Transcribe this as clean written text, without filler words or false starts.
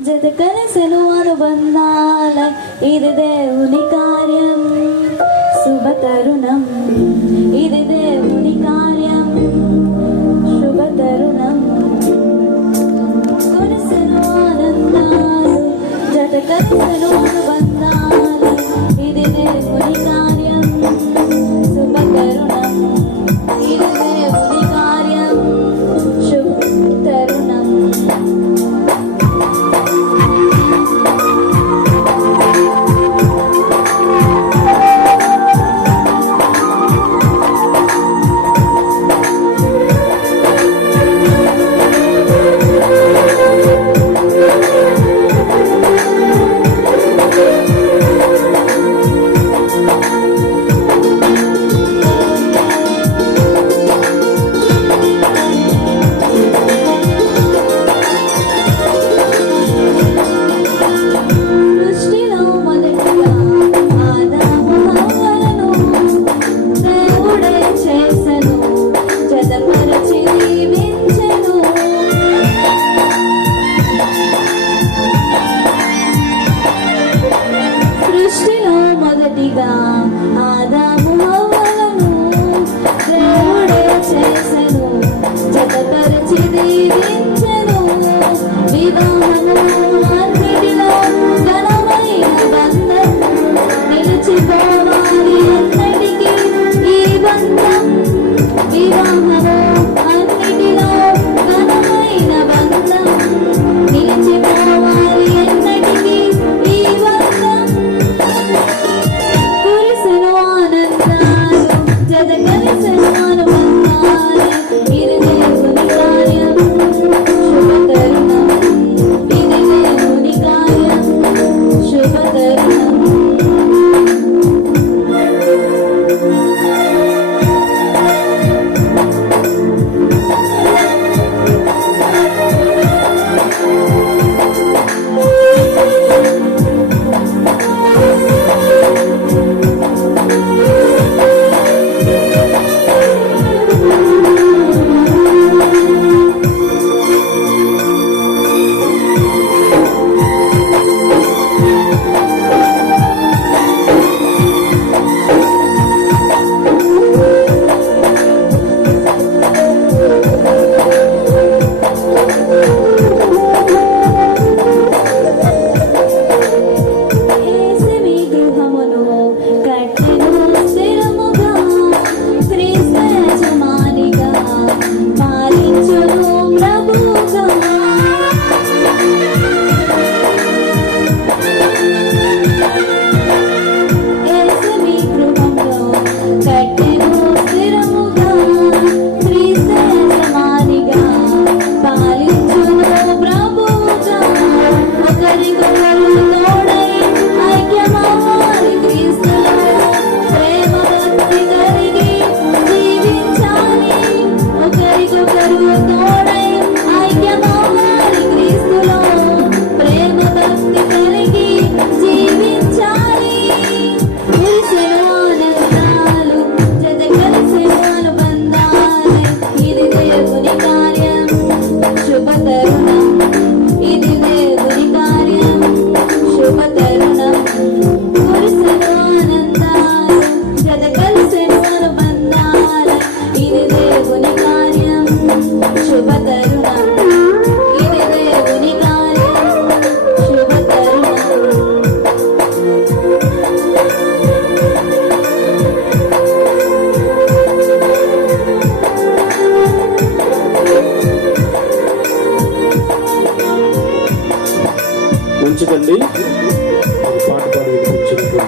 జత కలిసెను అనుబంధాల ఇది దేవుని కార్యం, శుభ తరుణం ఇది దేవుని కార్యం, శుభ తరుణం. కలిసెను ఆనందాలు జత కలిసెను అనుబంధాలు ఇది దేవుని కార్యం, శుభ తరుణం ఇది దేవుని కార్యం, శుభ తరుణం. ఆదాము హవ్వలను దేవుడే చేసెను, జతపరచి దీవించెను. వివాహము అన్నిటిలో ఘనమైన బంధం, నిలిచిపోవాలి ఎన్నటికీ ఈ బంధం. వివాహము అన్నిటిలో ఘనమైన బంధం, నిలిచిపోవాలి ఎన్నటికీ ఈ బంధం. కలిసెను అనుబంధాలు ఇది దేవుని కార్యం, శుభ తరుణం ఇది దేవుని కార్యం, శుభ తరుణం. ఉంచుతండి.